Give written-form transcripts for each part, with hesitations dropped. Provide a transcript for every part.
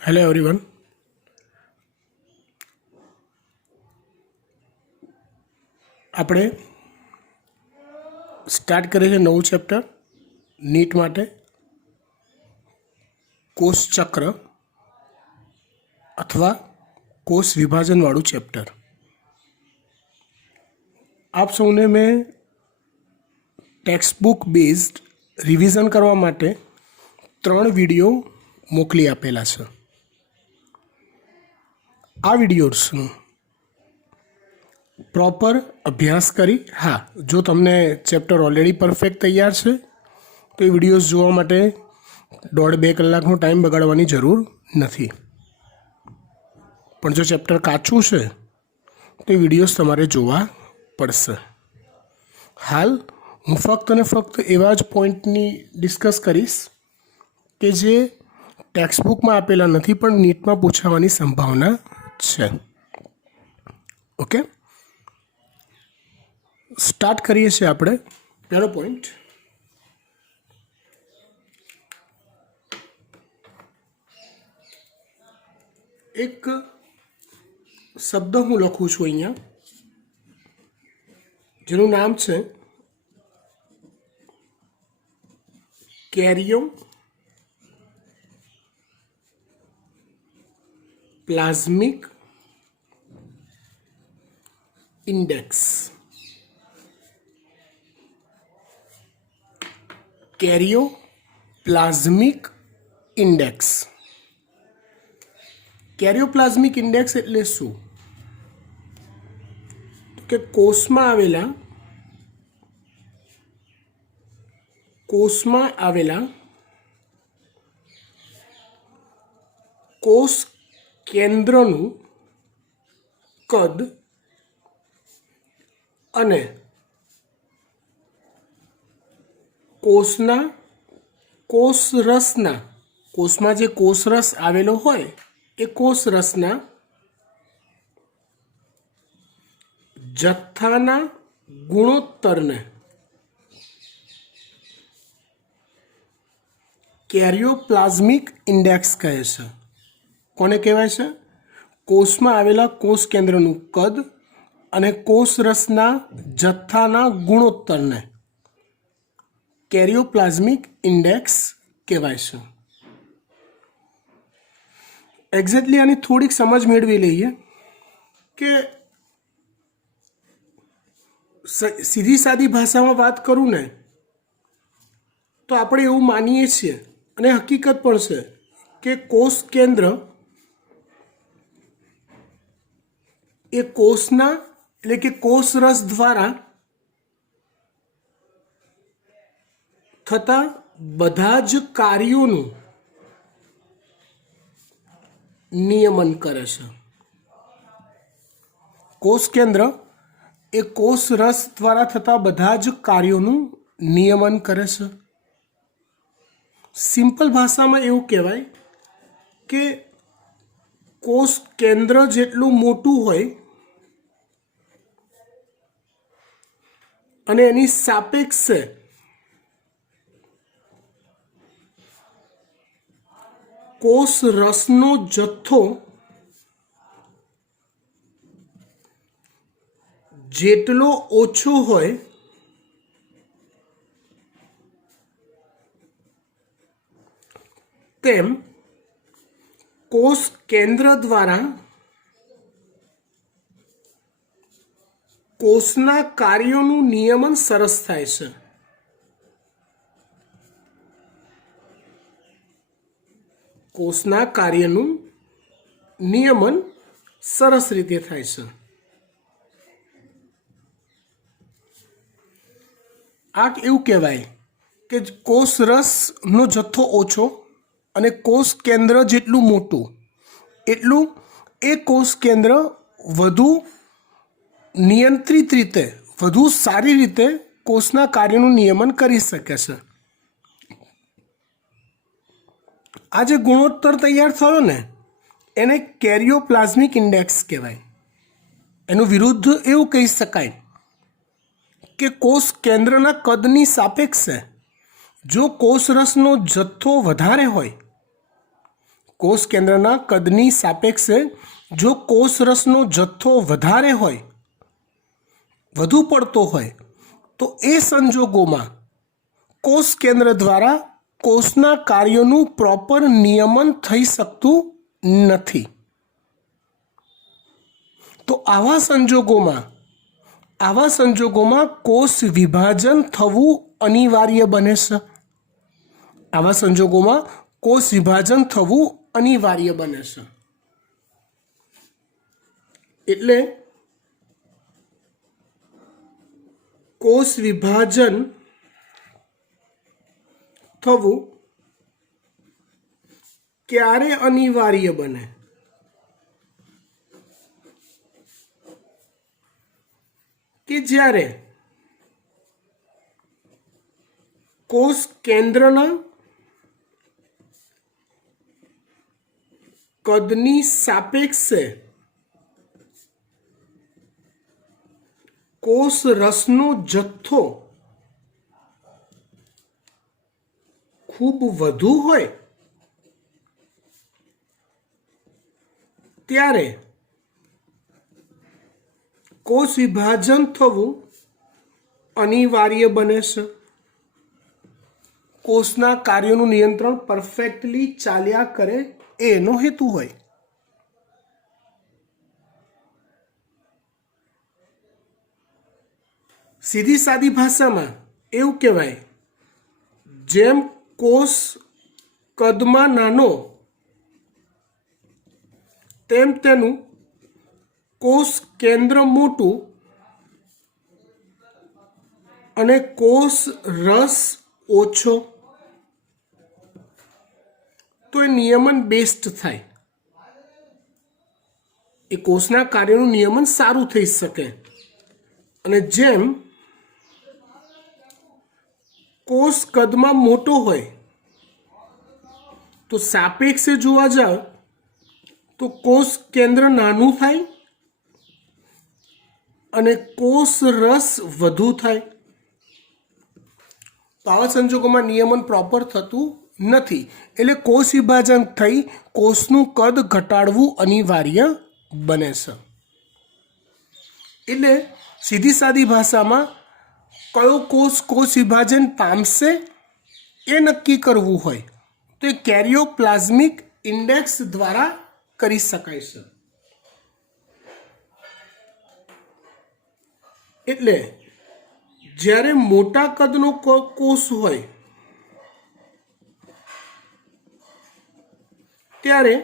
Hello everyone. આપણે start કરીએ છીએ નવું ચેપ્ટર નીટ માટે, કોષ ચક્ર અથવા કોષ વિભાજનવાળું ચેપ્ટર. આપ સૌને મેં ટેક્સ્ટબુક બેઝડ રિવિઝન કરવા માટે 3 વિડીયો મોકલી આપેલા છે. આ વિડીયોઝનું પ્રોપર અભ્યાસ કરી, જો તમને ચેપ્ટર ઓલરેડી પરફેક્ટ તૈયાર છે તો એ વિડીયોઝ જોવા માટે 1.5-2 કલાકનો ટાઈમ બગાડવાની જરૂર નથી. પણ જો ચેપ્ટર કાચું છે તો એ વિડીયોઝ તમારે જોવા પડશે. હાલ હું ફક્ત અને ફક્ત એવા જ પોઈન્ટની ડિસ્કસ કરીશ કે જે ટેક્સ્ટબુકમાં આપેલા નથી પણ નીટમાં પૂછાવાની સંભાવના છે. ઓકે, સ્ટાર્ટ કરીએ છીએ આપણે. પહેલો પોઈન્ટ, એક શબ્દ હું લખું છું અહીંયા, જેનું નામ છે કેરિયો પ્લાઝમિક ઇન્ડેક્સ. કેરિયોપ્લાઝમિક ઇન્ડેક્સ. કેરિયોપ્લાઝમિક ઇન્ડેક્સ એટલે શું? કે કોષમાં આવેલા કોષ કેન્દ્રનું કદ અને કોષમાં જે કોષરસ આવેલો હોય એ કોષરસના જથ્થાના ગુણોત્તરને કેરિયોપ્લાઝમિક ઇન્ડેક્સ કહે છે. કોને કહેવાય છે? કોષમાં આવેલા કોષ કેન્દ્રનું કદ અને કોષરસના જથ્થાના ગુણોત્તરને કેરિયોપ્લાઝમિક ઇન્ડેક્સ કહેવાય છે. એક્ઝેક્ટલી આની થોડીક સમજ મેળવી લઈએ કે સીધી સાદી ભાષામાં વાત કરું ને તો આપણે એવું માનીએ છીએ, અને હકીકત પણ છે, કે કોષ કેન્દ્ર એ કોષના એટલે કે કોષરસ દ્વારા થતા બધા જ કાર્યોનું નિયમન કરે છે. કોષ કેન્દ્ર એ કોષરસ દ્વારા થતા બધા જ કાર્યોનું નિયમન કરે છે. સિમ્પલ ભાષામાં એવું કહેવાય કે કોષ કેન્દ્ર જેટલું મોટું હોય અને એની સાપેક્ષે કોષ રસનો જથ્થો જેટલો ઓછો હોય તેમ કોષ કેન્દ્ર દ્વારા કોષના કાર્યોનું નિયમન સરસ થાય છે. કોષના કાર્યનું નિયમન સરસ રીતે થાય છે. આ એવું કહેવાય કે કોષરસનો જથ્થો ઓછો અને કોષ કેન્દ્ર જેટલું મોટું એટલું એ કોષ કેન્દ્ર વધુ નિયંત્રિત રીતે, વધુ સારી રીતે કોષના કાર્યનું નિયમન કરી શકે છે. આ જે ગુણોત્તર તૈયાર થયો ને એને કેરિયોપ્લાઝમિક ઇન્ડેક્સ કહેવાય. એનું વિરુદ્ધ એવું કહી શકાય કે કોષ કેન્દ્રના કદની સાપેક્ષે જો કોષરસનો જથ્થો વધારે હોય કોષ કેન્દ્રના કદની સાપેક્ષે જો કોષરસનો જથ્થો વધારે હોય, વધુ પડતો હોય, તો એ સંજોગોમાં કોષ કેન્દ્ર દ્વારા કોષના કાર્યોનું પ્રોપર નિયમન થઈ શકતું નથી. તો આવા સંજોગોમાં કોષ વિભાજન થવું અનિવાર્ય બને છે. આવા સંજોગોમાં કોષ વિભાજન થવું અનિવાર્ય બને છે. એટલે કોષ વિભાજન થવું ક્યારે અનિવાર્ય બને? કે જ્યારે કોષ કેન્દ્રના કદની સાપેક્ષે કોષ રસનો જથ્થો ખૂબ વધુ હોય ત્યારે કોષ વિભાજન થવું અનિવાર્ય બને છે. કોષના કાર્યોનું નિયંત્રણ પરફેક્ટલી ચાલ્યા કરે એનો હેતુ હોય. સીધી સાદી ભાષામાં એવું કહેવાય, જેમ કોષ કદમાં નાનો તેમ તેનું કોષ કેન્દ્ર મોટું અને કોષ રસ ઓછો, તો એ નિયમન બેસ્ટ થાય. એ કોષના કાર્યનું નિયમન સારું થઈ શકે. અને જેમ કોષ કદમાં મોટો હોય તો સાપેક્ષે જોવા જાવ તો કોષ કેન્દ્ર નાનું થાય અને કોષ રસ વધુ થાય. તો આવા સંજોગોમાં નિયમન પ્રોપર થતું નથી. એટલે કોષ વિભાજન થઈ કોષનું કદ ઘટાડવું અનિવાર્ય બને છે. એટલે સીધી સાદી ભાષામાં કયો કોષ વિભાજન પામશે એ નક્કી કરવું હોય તો એ કેરિયોપ્લાઝમિક ઇન્ડેક્સ દ્વારા કરી શકાય છે. એટલે જ્યારે મોટા કદનો કોષ હોય ત્યારે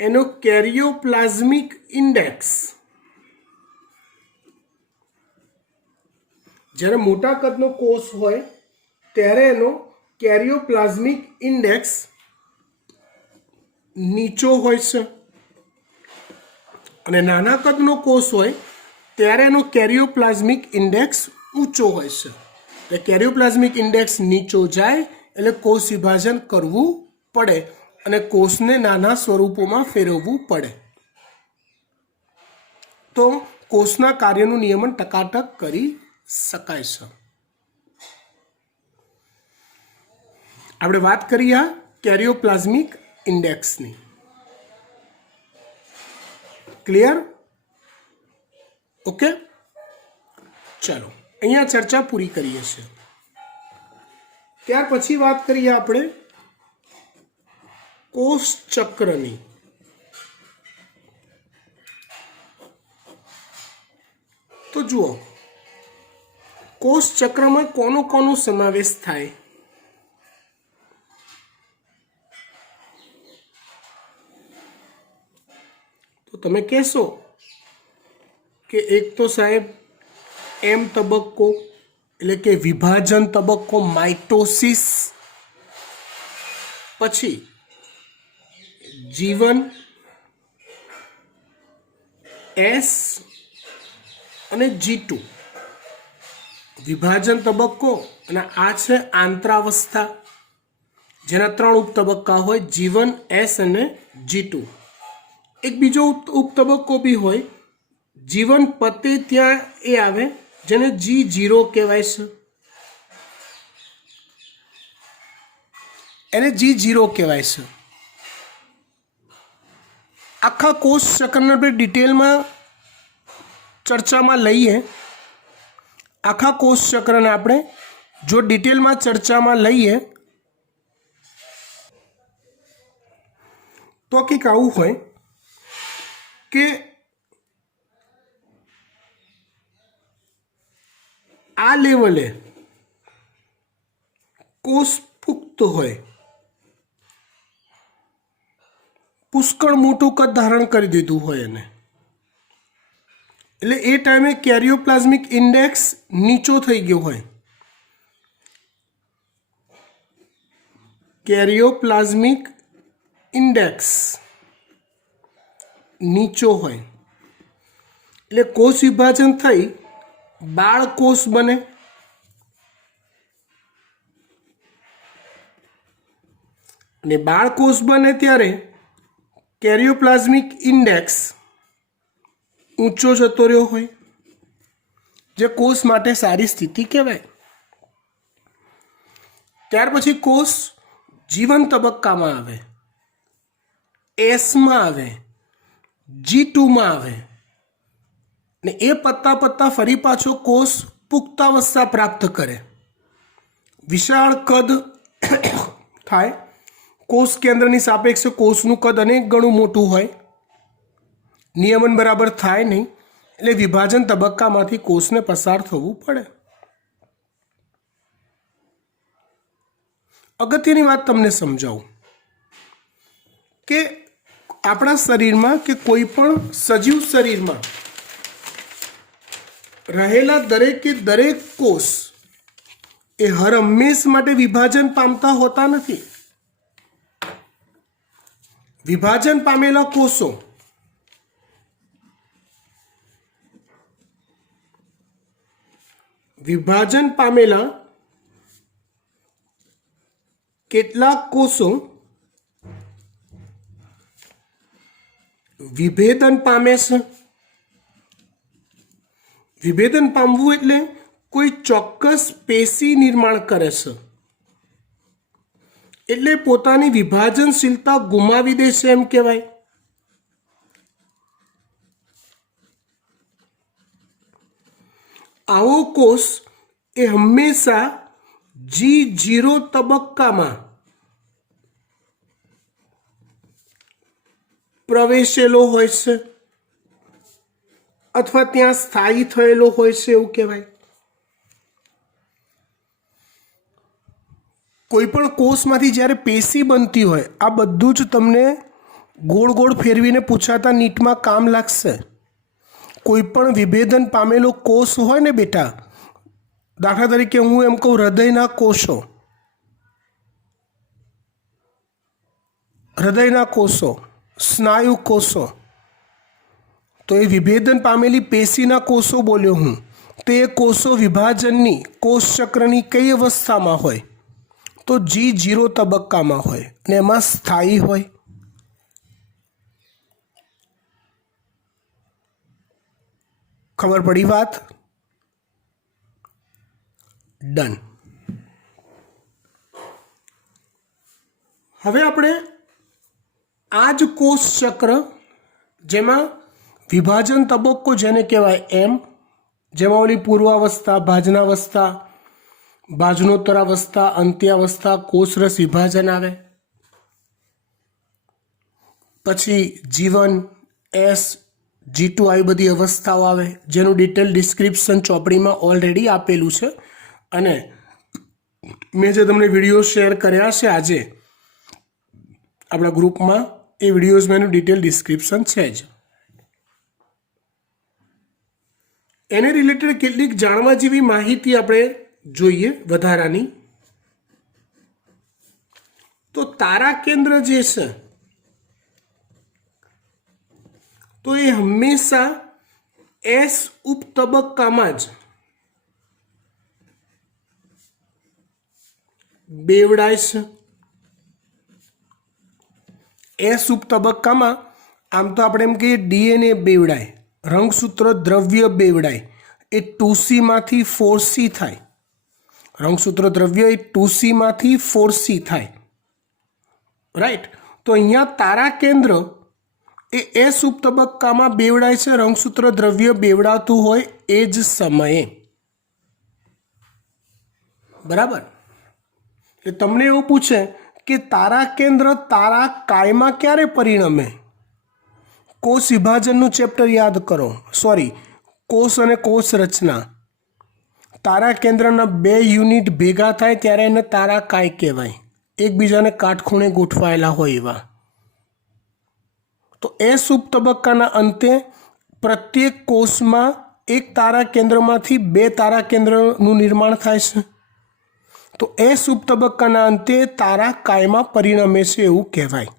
એનો કેરિયોપ્લાઝમિક ઇન્ડેક્સ, જ્યારે મોટા કદનો કોષ હોય ત્યારે એનો કેરિયોપ્લાઝમિક ઇન્ડેક્સ નીચો હોય છે અને નાના કદનો કોષ હોય ત્યારે એનો કેરિયોપ્લાઝમિક ઇન્ડેક્સ ઊંચો હોય છે. એટલે કેરિયોપ્લાઝમિક ઇન્ડેક્સ નીચો જાય એટલે કોષ વિભાજન કરવું પડે અને કોષને નાના સ્વરૂપોમાં ફેરવવું પડે. તો કોષના કાર્યનું નિયમન ટકાટક કરી શકાય છે. આપણે વાત કરીએ આ કેરિયોપ્લાઝમિક ઇન્ડેક્સની. ક્લિયર? ઓકે, ચાલો અહીંયા ચર્ચા પૂરી કરીએ છીએ. ત્યાર પછી વાત કરીએ આપણે કોષ ચક્રની. તો જુઓ, કોષ ચક્રમાં કોનો સમાવેશ થાય? તો તમે કહેશો કે એક તો સાહેબ એમ તબક્કો એટલે કે વિભાજન તબક્કો, માઇટોસિસ, પછી જીવન, એસ અને G2 વિભાજન તબક્કો, અને આ છે આંતરાવસ્થા જેના 3 ઉપતબક્કા હોય, જીવન, એસ અને G2. એક બીજો ઉપતબક્કો બી હોય, જીવન પતે ત્યાં એ આવે જેને G0 કહેવાય છે. એને G0 કહેવાય છે. આખા કોષ ચક્રને આપણે ડિટેલમાં ચર્ચામાં લઈએ. આખા કોષ ચક્રને આપણે જો ડિટેલમાં ચર્ચામાં લઈએ તો કંઈક આવું હોય કે આ લેવલે કોષ પુખ્ત હોય, પુષ્કળ મોટું કદ ધારણ કરી દીધું હોય એને, એટલે એ ટાઈમે કેરિયોપ્લાઝમિક ઇન્ડેક્સ નીચો થઈ ગયો હોય. કેરિયોપ્લાઝમિક ઇન્ડેક્સ નીચો હોય એટલે કોષ વિભાજન થઈ બાળકોષ બને. અને બાળકોષ બને ત્યારે કેરિયોપ્લાઝમિક ઇન્ડેક્સ ઊંચો જતો રહ્યો હોય, જે કોષ માટે સારી સ્થિતિ કહેવાય. ત્યાર પછી કોષ જીવન તબક્કામાં આવે, એસમાં આવે, G2માં આવે, ને એ પત્તા ફરી પાછો કોષ પુખ્તાવસ્થા પ્રાપ્ત કરે, વિશાળ કદ થાય. કોષ કેન્દ્રની સાપેક્ષે કોષનું કદ અનેક ગણું મોટું હોય, નિયમન બરાબર થાય નહીં, એટલે વિભાજન તબક્કામાંથી કોષને પસાર થવું પડે. અગત્યની વાત તમને સમજાવું કે આપણા શરીરમાં કે કોઈ પણ સજીવ શરીરમાં રહેલા દરેકે દરેક કોષ એ હર હંમેશ માટે વિભાજન પામતા હોતા નથી. વિભાજન પામેલા કોષો કેટલાક કોષો વિભેદન પામે છે. વિભેદન પામવું એટલે કોઈ ચોક્કસ પેશી નિર્માણ કરે છે, એટલે પોતાની વિભાજનશીલતા ગુમાવી દે છે એમ કહેવાય. આવો કોષ એ હંમેશા G0 તબક્કામાં પ્રવેશેલો હોય છે અથવા ત્યાં સ્થાયી થયેલો હોય છે એવું કહેવાય. કોઈ પણ કોષમાંથી જ્યારે પેશી બનતી હોય, આ બધું જ તમને ગોળ ગોળ ફેરવીને પૂછાતા નીટમાં કામ લાગશે. કોઈ પણ વિભેદન પામેલો કોષ હોય ને બેટા, દાખલા તરીકે હું એમ કહું હૃદયના કોષો, સ્નાયુ કોષો, તો એ વિભેદન પામેલી પેશીના કોષો બોલ્યો હું. તો એ કોષો વિભાજનની કોષ ચક્રની કઈ અવસ્થામાં હોય? તો G0 તબક્કામાં હોય ને એમાં સ્થાયી હોય. ખબર પડી વાત? ડન. હવે આપણે આ જ કોષ ચક્ર જેમાં વિભાજન તબક્કો જેને કહેવાય એમ, જેમાં ઓલી પૂર્વાવસ્થા, ભાજનાવસ્થા, ભાજનોત્તરાવસ્થા, અંત્યાવસ્થા, કોષરસ વિભાજન આવે, પછી જીવન, એસ, G2 આવી બધી અવસ્થાઓ આવે, જેનું ડિટેલ ડિસ્ક્રિપ્શન ચોપડીમાં ઓલરેડી આપેલું છે. અને મેં જે તમને વિડીયો શેર કર્યા છે આજે આપણા ગ્રુપમાં, એ વિડીયોઝમાં એનું ડિટેલ ડિસ્ક્રિપ્શન છે જ. એને રિલેટેડ કેટલીક જાણવા જેવી માહિતી આપણે જોઈએ વધારાની. તો તારા કેન્દ્ર જે છે તો એ હંમેશા એસ ઉપતબક્કામાં જ બેવડાય છે. એસ ઉપતબક્કામાં આમ તો આપણે એમ કહીએ DNA બેવડાય, રંગસૂત્ર દ્રવ્ય બેવડાય, એ 2C માંથી 4C થાય. રંગસૂત્ર દ્રવ્ય એ 2C માંથી 4C થાય. રાઈટ. તો અહીંયા તારા કેન્દ્ર એ એસ ઉપતબક્કામાં બેવડાય છે રંગસૂત્ર દ્રવ્ય બેવડાતું હોય એ જ સમયે. બરાબર. એટલે તમને એવું પૂછે કે તારા કેન્દ્ર તારા કાયમાં ક્યારે પરિણમે? કોષ વિભાજનનું ચેપ્ટર યાદ કરો. સોરી, કોષ અને કોષ રચના. તારા કેન્દ્રના બે યુનિટ ભેગા થાય ત્યારે એને તારા કાય કહેવાય, એકબીજાને કાટખૂણે ગોઠવાયેલા હોય એવા. તો એસ ઉપતબક્કાના અંતે પ્રત્યેક કોષમાં એક તારા કેન્દ્રમાંથી બે તારા કેન્દ્રનું નિર્માણ થાય છે. તો એસ ઉપતબક્કાના અંતે તારા કાયમાં પરિણમે છે એવું કહેવાય.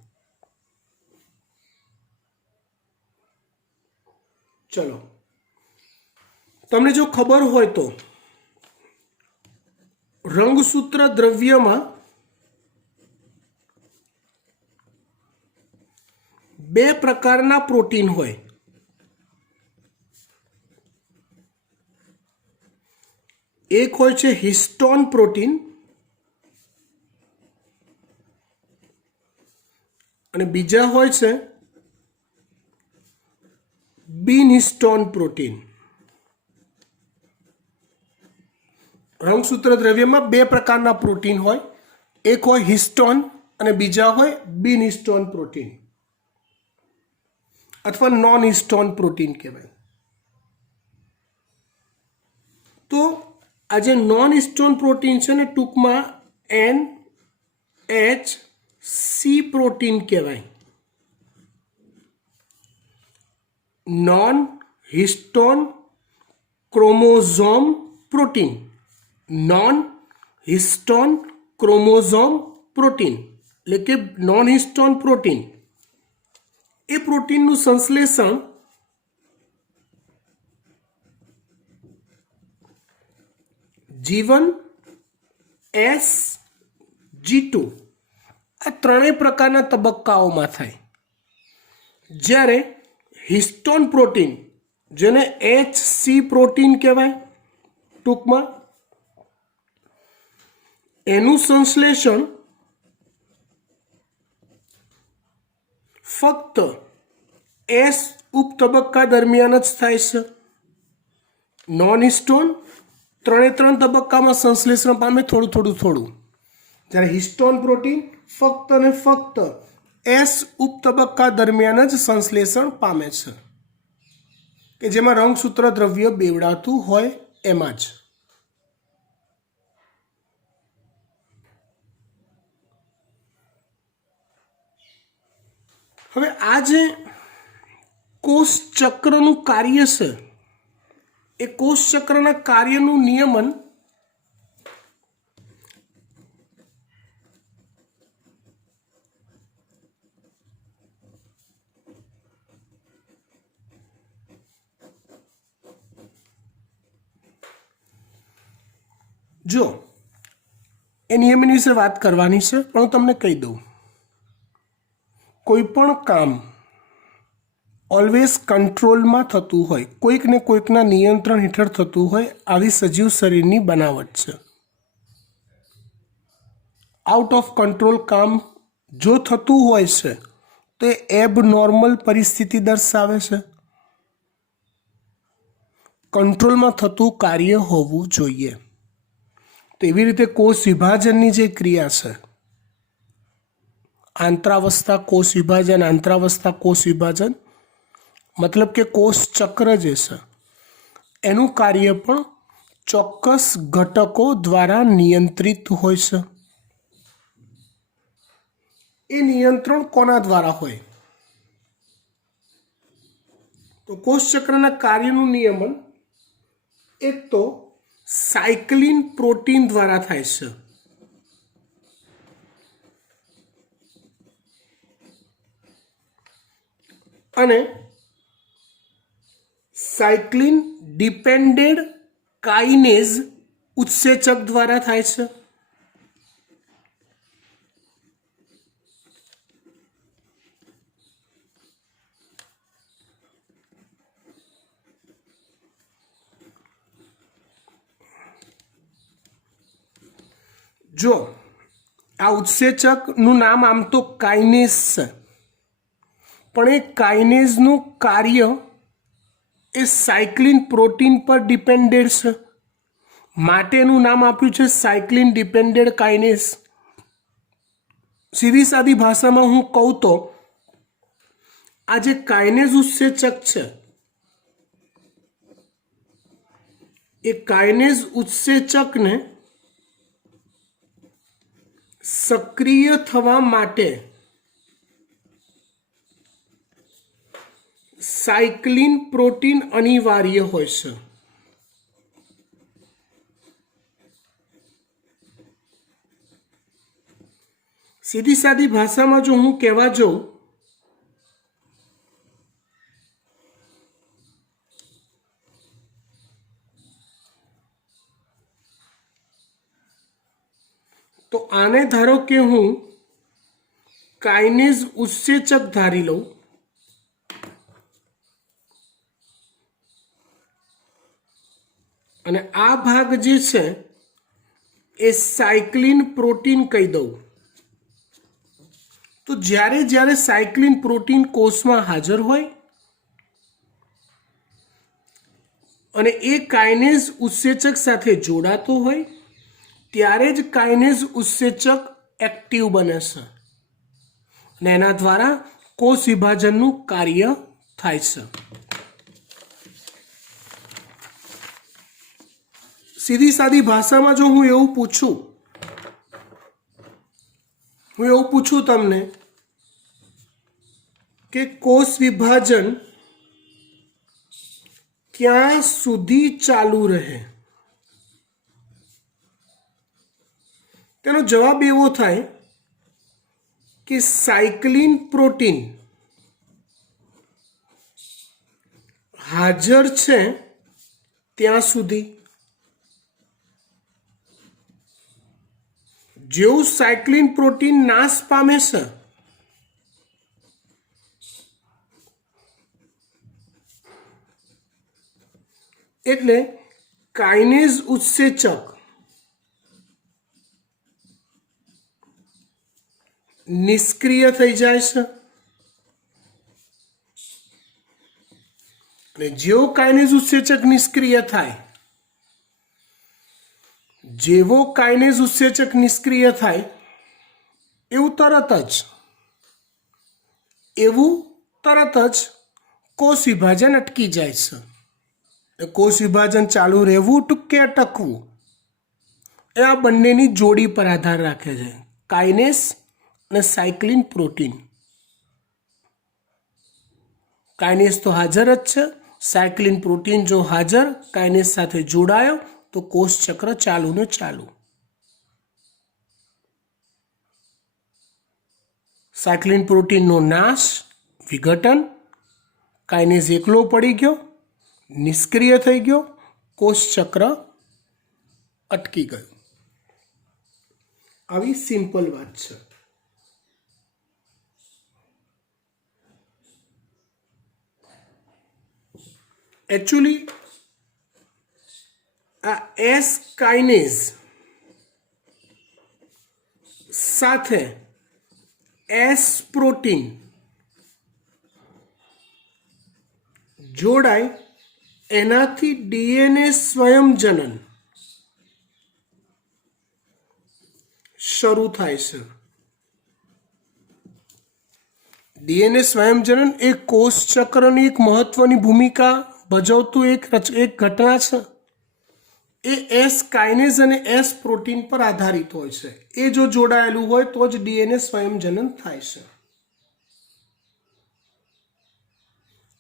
ચલો, તમને જો ખબર હોય તો રંગસૂત્ર દ્રવ્યમાં બે પ્રકારના પ્રોટીન હોય. એક હોય છે હિસ્ટોન પ્રોટીન અને બીજા હોય છે બિન હિસ્ટોન પ્રોટીન. રંગસૂત્ર દ્રવ્યમાં બે પ્રકારના પ્રોટીન હોય, એક હોય હિસ્ટોન અને બીજા હોય બિન હિસ્ટોન પ્રોટીન અથવા નોન હિસ્ટોન પ્રોટીન કહેવાય. તો આ જે નોન હિસ્ટોન પ્રોટીન છે ને ટૂંકમાં NHC પ્રોટીન કહેવાય. Non histone chromosome protein. Non histone chromosome protein એટલે કે નોન હિસ્ટોન પ્રોટીન. એ પ્રોટીનનું સંશ્લેષણ G1 S G2 આ ત્રણેય પ્રકારના તબક્કાઓમાં થાય. જ્યારે હિસ્ટોન પ્રોટીન, જેને HC પ્રોટીન કહેવાય ટૂંકમાં, એનું સંશ્લેષણ ફક્ત એસ ઉપતબક્કા દરમિયાન જ થાય છે. નોન હિસ્ટોન ત્રણ તબક્કામાં સંશ્લેષણ પામે થોડું. જ્યારે હિસ્ટોન પ્રોટીન ફક્ત ને ફક્ત એસ ઉપતબક્કા દરમિયાન જ સંશ્લેષણ પામે છે, કે જેમાં રંગસૂત્ર દ્રવ્ય બેવડાતું હોય એમાં જ. હવે આ જે કોષ ચક્રનું કાર્ય છે એ કોષ ચક્રના કાર્યનું નિયમન જો એ નિયમન વિશે વાત કરવાની છે, પણ હું તમને કહી દઉં, કોઈ પણ કામ ઓલવેઝ કંટ્રોલમાં થતું હોય, કોઈક ને કોઈકના નિયંત્રણ હેઠળ થતું હોય, આવી સજીવ શરીરની બનાવટ છે. આઉટ ઓફ કંટ્રોલ કામ જો થતું હોય છે તો એ એબનોર્મલ પરિસ્થિતિ દર્શાવે છે. કંટ્રોલમાં થતું કાર્ય હોવું જોઈએ. તો એવી રીતે કોષ વિભાજનની જે ક્રિયા છે, આંતરાવસ્થા કોષ વિભાજન, આંતરાવસ્થા કોષ વિભાજન, મતલબ કે કોષ ચક્ર જે છે એનું કાર્ય પણ ચોક્કસ ઘટકો દ્વારા નિયંત્રિત હોય છે. એ નિયંત્રણ કોના દ્વારા હોય? તો કોષ ચક્રના કાર્યનું નિયમન એક તો સાયક્લિન પ્રોટીન દ્વારા થાય છે. અને સાયક્લિન ડિપેન્ડેડ કાઇનેઝ ઉત્સેચક દ્વારા થાય છે. જો આ ઉત્સેચકનું નામ આમ તો કાઇનેસ છે, પણ એ કાઇનેઝનું કાર્ય એ સાયક્લિન પ્રોટીન પર ડિપેન્ડેડ છે, માટે એનું નામ આપ્યું છે સાયક્લિન ડિપેન્ડેડ કાઇનેસ. સીધી સાદી ભાષામાં હું કહું તો આ જે કાઇનેઝ ઉત્સેચક છે એ કાઇનેઝ ઉત્સેચકને સક્રિય થવા માટે સાયક્લિન પ્રોટીન અનિવાર્ય હોય છે. સીધી સાદી ભાષામાં જો હું કહેવા જાઉં તો આને ધારો કે હું કાઇનેઝ ઉત્સેચક ધારી લઉં અને આ ભાગ જે છે એ સાયક્લિન પ્રોટીન કહી દઉં. તો જ્યારે જ્યારે સાયક્લિન પ્રોટીન કોષમાં હાજર હોય અને એ કાઇનેઝ ઉત્સેચક સાથે જોડાતો હોય ત્યારે જ કાઇનેઝ ઉત્સેચક એક્ટિવ બને છે અને એના દ્વારા કોષ વિભાજનનું કાર્ય થાય છે. સીધી સાદી ભાષામાં જો હું એવું પૂછું તમને કે કોષ વિભાજન ક્યાં સુધી ચાલુ રહે, તેનો જવાબ એવો થાય કે સાયક્લિન પ્રોટીન હાજર છે ત્યાં સુધી. જેવું સાયક્લિન પ્રોટીન નાશ પામે છે એટલે કાઇનેઝ ઉત્સેચક નિષ્ક્રિય થઈ જાય છે અને જેવો કાઇનેઝ ઉત્સેચક નિષ્ક્રિય થાય એવું તરત જ કોષ વિભાજન અટકી જાય છે. કોષ વિભાજન ચાલુ રહેવું કે અટકવું એ આ બંનેની જોડી પર આધાર રાખે છે, કાઇનેસ અને સાયક્લિન પ્રોટીન. કાઇનેસ તો હાજર જ છે, સાયક્લિન પ્રોટીન જો હાજર કાઇનેસ સાથે જોડાયો તો કોષ ચક્ર ચાલુ ને ચાલુ. સાયક્લિન પ્રોટીનનો નાશ, વિઘટન, કાઇનેઝ એકલો પડી ગયો, નિષ્ક્રિય થઈ ગયો, કોષ ચક્ર અટકી ગયું. આવી સિમ્પલ વાત છે. એકચ્યુઅલી આ એસ કાઇનેઝ સાથે એસ પ્રોટીન જોડાય એનાથી ડીએનએ સ્વયંજનન શરૂ થાય છે. ડીએનએ સ્વયંજનન એ કોષ ચક્રની એક મહત્વની ભૂમિકા ભજવતું એક ઘટના છે. એ એસ કાઇનેઝ અને એસ પ્રોટીન પર આધારિત હોય છે. એ જો જોડાયેલું હોય તો જ ડીએનએ સ્વયંજનન થાય છે.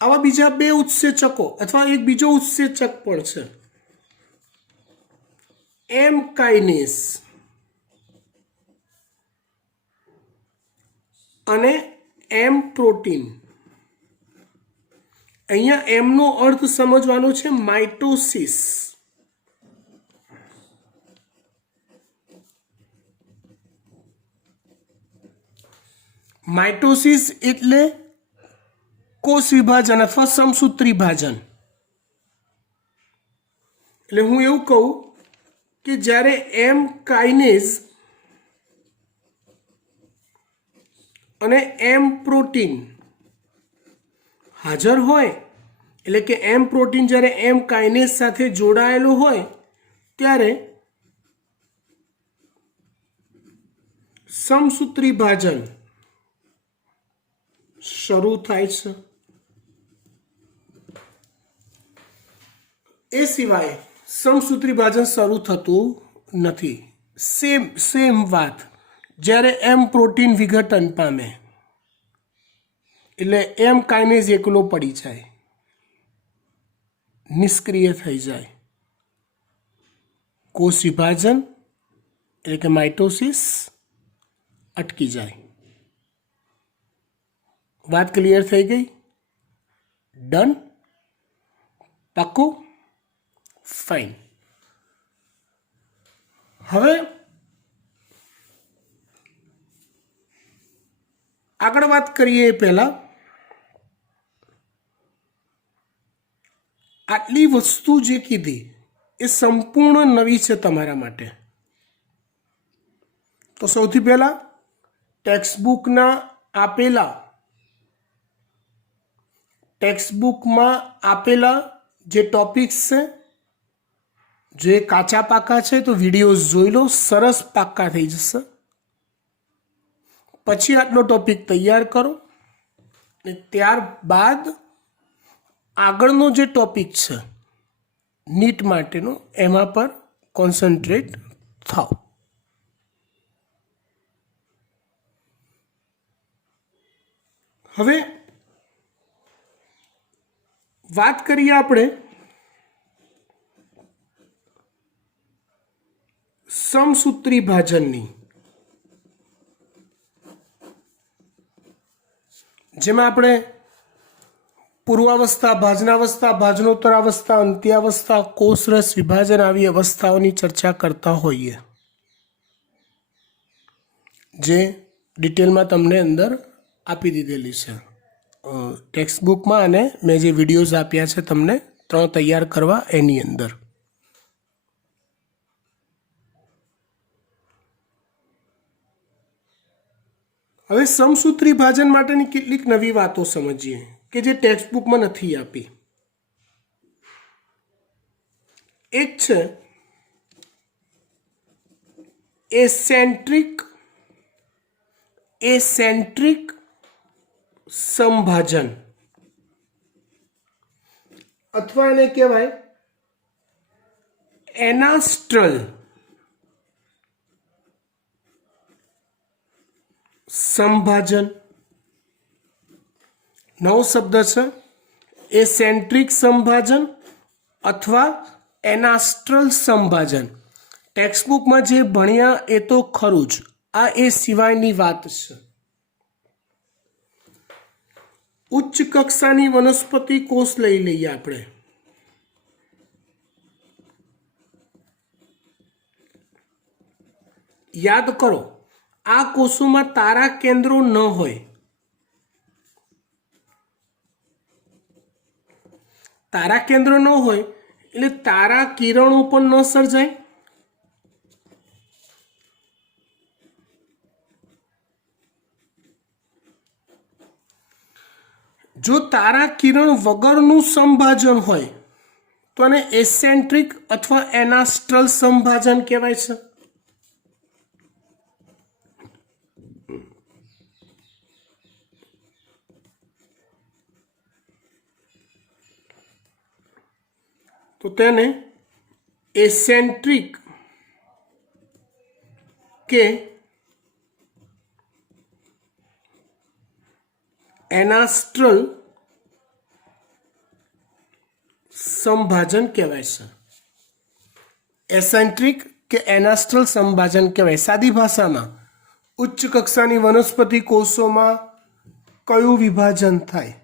આવા બીજા બે ઉત્સેચકો અથવા એક બીજો ઉત્સેચક પણ છે, એમ કાઇનેઝ અને એમ પ્રોટીન. અહીંયા એમનો અર્થ સમજવાનો છે માઇટોસિસ. માઇટોસિસ એટલે કોષ વિભાજન અથવા સમસૂત્રી ભાજન. એટલે હું એવું કહું કે જ્યારે એમ કાઇનેઝ અને એમ પ્રોટીન હાજર હોય, એટલે કે એમ પ્રોટીન જ્યારે એમ કાઇનેઝ સાથે જોડાયેલું હોય ત્યારે સમસૂત્રી ભાજન શરૂ થાય છે. એ સિવાય સમસૂત્રી ભાજન શરૂ થતું નથી. સેમ વાત જ્યારે એમ પ્રોટીન વિઘટન પામે એટલે એમ કાઇનેઝ એકલો પડી જાય, નિષ્ક્રિય થઈ જાય, કોષ વિભાજન એટલે કે માઇટોસિસ અટકી જાય. વાત ક્લિયર થઈ ગઈ? ડન? પાક્કું? ફાઇન. હવે આગળ વાત કરીએ એ પહેલા આટલી વસ્તુ જે કીધી એ સંપૂર્ણ નવી છે તમારા માટે. તો સૌથી પહેલા ટેક્સ્ટબુકમાં આપેલા જે ટોપિક્સ છે, જે કાચા પાકા છે તો વિડીયોઝ જોઈ લો, સરસ પાક્કા થઈ જશે. પછી આટલો ટોપિક તૈયાર કરો અને ત્યારબાદ આગળનો જે ટોપિક છે નીટ માટેનો એમાં પર કોન્સન્ટ્રેટ થાઓ. હવે વાત કરીએ આપણે સમસૂત્રી ભાજનની, જેમાં આપણે પૂર્વાવસ્થા, ભાજનાવસ્થા, ભાજનોત્તરાવસ્થા, અંત્યાવસ્થા, કોષરસ વિભાજન આવી અવસ્થાઓની ચર્ચા કરતા હોઈએ, જે ડિટેલમાં તમને અંદર આપી દીધેલી છે ટેક્સ્ટબુકમાં, અને મેં જે વિડીયોઝ આપ્યા છે તમને 3 તૈયાર કરવા એની અંદર. હવે સમસૂત્રી ભાજન માટેની કેટલીક નવી વાતો સમજીએ કે જે ટેક્સ્ટબુકમાં નથી આપી. એક છે એસેન્ટ્રિક સમભાજન, અથવા એને કહેવાય એનાસ્ટ્રલ સંભાજન. નવો શબ્દ છે એસેન્ટ્રિક સંભાજન અથવા એનાસ્ટ્રલ સંભાજન. ટેક્સ્ટબુકમાં જે ભણ્યા એ તો ખરું જ, આ એ સિવાયની વાત છે. ઉચ્ચ કક્ષાની વનસ્પતિ કોષ લઈ લઈએ આપણે. યાદ કરો, આ કોષોમાં તારા કેન્દ્રો ન હોય. તારા કેન્દ્રો ન હોય એટલે તારા કિરણો પણ ન સર્જાય. જો તારા કિરણ વગરનું સંભાજન હોય તો એને એસેન્ટ્રિક અથવા એનાસ્ટ્રલ સંભાજન કહેવાય છે. તો તેને એસેન્ટ્રિક કે એનાસ્ટ્રલ સંભાજન કહેવાય છે. એસેન્ટ્રિક કે એનાસ્ટ્રલ સંભાજન કહેવાય. સાદી ભાષામાં ઉચ્ચ કક્ષાની વનસ્પતિ કોષોમાં કયું વિભાજન થાય?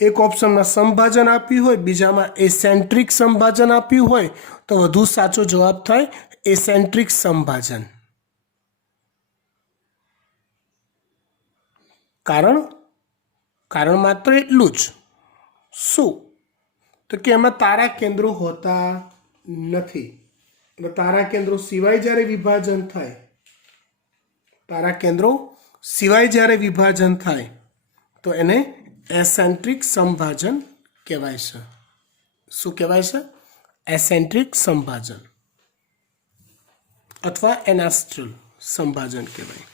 એક ઓપ્શનમાં સંભાજન આપ્યું હોય, બીજામાં એસેન્ટ્રિક સંભાજન આપ્યું હોય, તો વધુ સાચો જવાબ થાય એસેન્ટ્રિક સંભાજન. કારણ માત્ર એટલું જ, શું તો કે એમાં તારા કેન્દ્રો હોતા નથી. અને તારા કેન્દ્રો સિવાય જ્યારે વિભાજન થાય, તારા કેન્દ્રો સિવાય જ્યારે વિભાજન થાય તો એને એસેન્ટ્રિક સમભાજન કહેવાય છે. શું કહેવાય છે? એસેન્ટ્રિક સમભાજન અથવા એનાસ્ટ્રલ સમભાજન કહેવાય.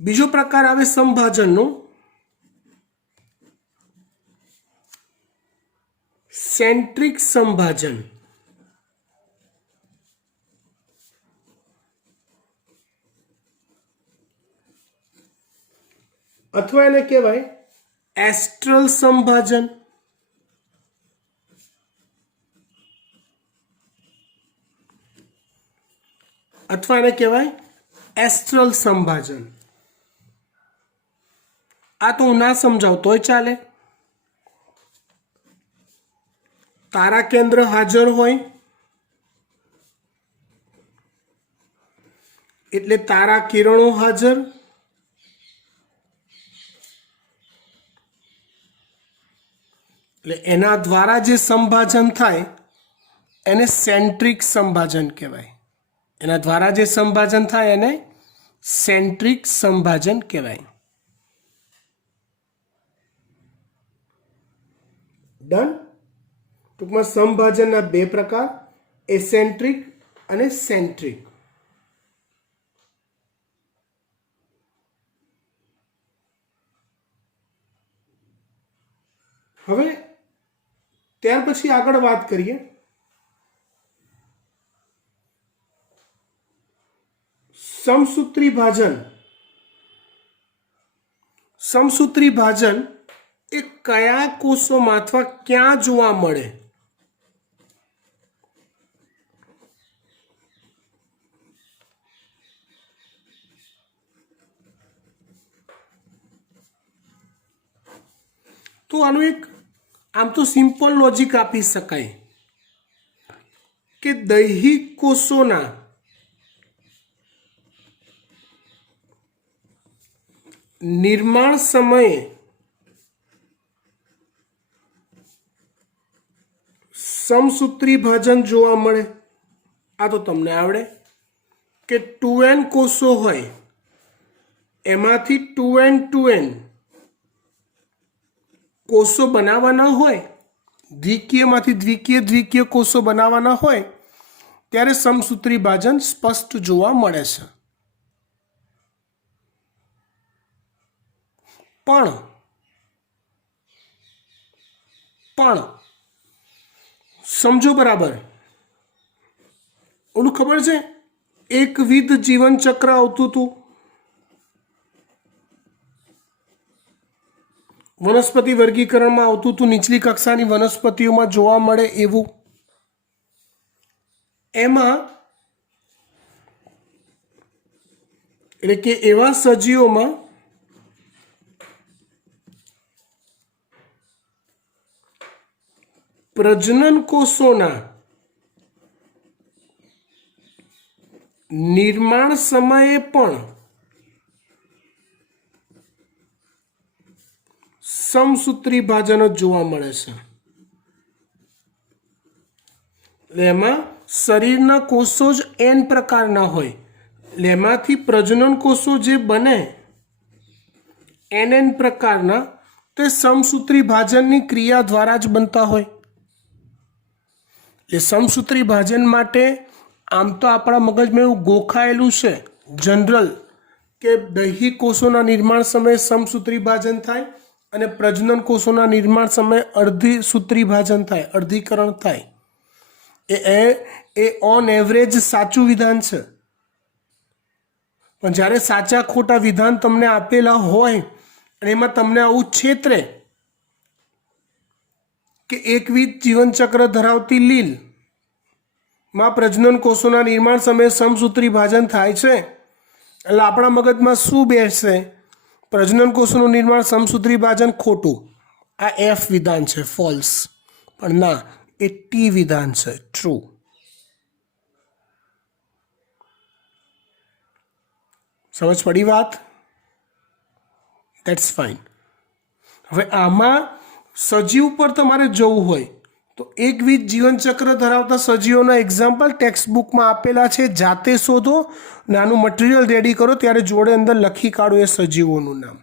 બીજો પ્રકાર આવે સમભાજનનો, સેન્ટ્રિક સમભાજન. અથવા એને કહેવાય એસ્ટ્રલ સમભાજન. અથવા એને કહેવાય એસ્ટ્રલ સમભાજન. આ તો હું ના સમજાવું તોય ચાલે. તારા કેન્દ્ર હાજર હોય એટલે તારા કિરણો હાજર, એટલે એના દ્વારા જે સંભાજન થાય એને સેન્ટ્રિક સંભાજન કહેવાય. એના દ્વારા જે સંભાજન થાય એને સેન્ટ્રિક સંભાજન કહેવાય. ડન. ટૂંકમાં સમભાજનના બે પ્રકાર, એસેન્ટ્રિક અને સેન્ટ્રિક. હવે ત્યાર પછી આગળ વાત કરીએ સમસૂત્રી ભાજન. સમસૂત્રી ભાજન એ કયા કોષોમાં અથવા ક્યાં જોવા મળે? તો આનું એક આમ તો સિમ્પલ લોજિક આપી શકાય કે દૈહિક કોષોના નિર્માણ સમયે સમસૂત્રી ભાજન જોવા મળે. આ તો તમને આવડે કે 2n કોષો હોય એમાંથી 2n કોષો બનાવવાના હોય, દ્વિકીયમાંથી દ્વિકીય કોષો બનાવવાના હોય ત્યારે સમસૂત્રી ભાજન સ્પષ્ટ જોવા મળે છે. પણ સમજો બરાબર, ઓલું ખબર છે એકવિધ જીવન ચક્ર આવતું હતું વનસ્પતિ વર્ગીકરણમાં આવતું હતું, નીચલી કક્ષાની વનસ્પતિઓમાં જોવા મળે એવું. એમાં એટલે કે એવા સજીવોમાં પ્રજનન કોષોના નિર્માણ સમયે પણ સમસૂત્રી ભાજન જ જોવા મળે છે. એમાં શરીરના કોષો જ n પ્રકારના હોય, એમાંથી પ્રજનન કોષો જે બને n પ્રકારના તે સમસૂત્રી ભાજનની ક્રિયા દ્વારા જ બનતા હોય. એટલે સમસૂત્રી ભાજન માટે આમ તો આપણા મગજમાં એવું ગોખાયેલું છે જનરલ કે દૈહિક કોષોના નિર્માણ સમયે સમસૂત્રી ભાજન થાય અને પ્રજનન કોષોના નિર્માણ સમયે અર્ધી સૂત્રી ભાજન થાય, અર્ધીકરણ થાય. એ ઓન એવરેજ સાચું વિધાન છે. પણ જ્યારે સાચા ખોટા વિધાન તમને આપેલા હોય અને એમાં તમને આવું છેતરે કે એકવિધ જીવનચક્ર ધરાવતી લીલ માં પ્રજનન કોષોના નિર્માણ સમયે સમસૂત્રી ભાજન થાય છે, એટલે આપણા મગજમાં શું બેસશે? પ્રજનન કોષોનું નિર્માણ સમસૂત્રી ભાજન ખોટું, આ એફ વિધાન છે, ફોલ્સ. પણ ના, એ ટી વિધાન છે, ટ્રુ. સમજ પડી વાત? That's fine. હવે આમાં સજીવ પર તમારે જવું હોય તો એકવિધ જીવનચક્ર ધરાવતા સજીવોના એક્ઝામ્પલ ટેક્સ્ટ બુકમાં આપેલા છે, જાતે શોધો અને આનું મટીરિયલ રેડી કરો ત્યારે જોડે અંદર લખી કાઢો એ સજીવોનું નામ.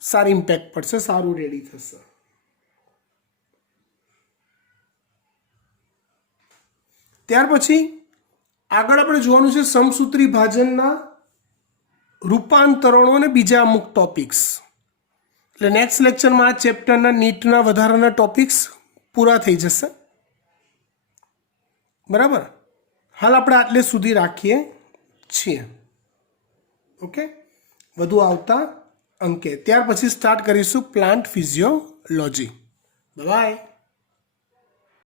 સારી ઇમ્પેક્ટ પડશે, સારું રેડી થશે. ત્યાર પછી આગળ આપણે જોવાનું છે સમસૂત્રી ભાજનના રૂપાંતરણો અને બીજા અમુક ટોપિક્સ. એટલે નેક્સ્ટ લેક્ચરમાં આ ચેપ્ટરના નીટના વધારાના ટોપિક્સ પૂરા થઈ જશે. બરાબર, હાલ આપણે આટલે સુધી રાખીએ છીએ. ઓકે, વધુ આવતા અંકે ત્યાર પછી સ્ટાર્ટ કરીશું પ્લાન્ટ ફિઝિયોલોજી. બાય.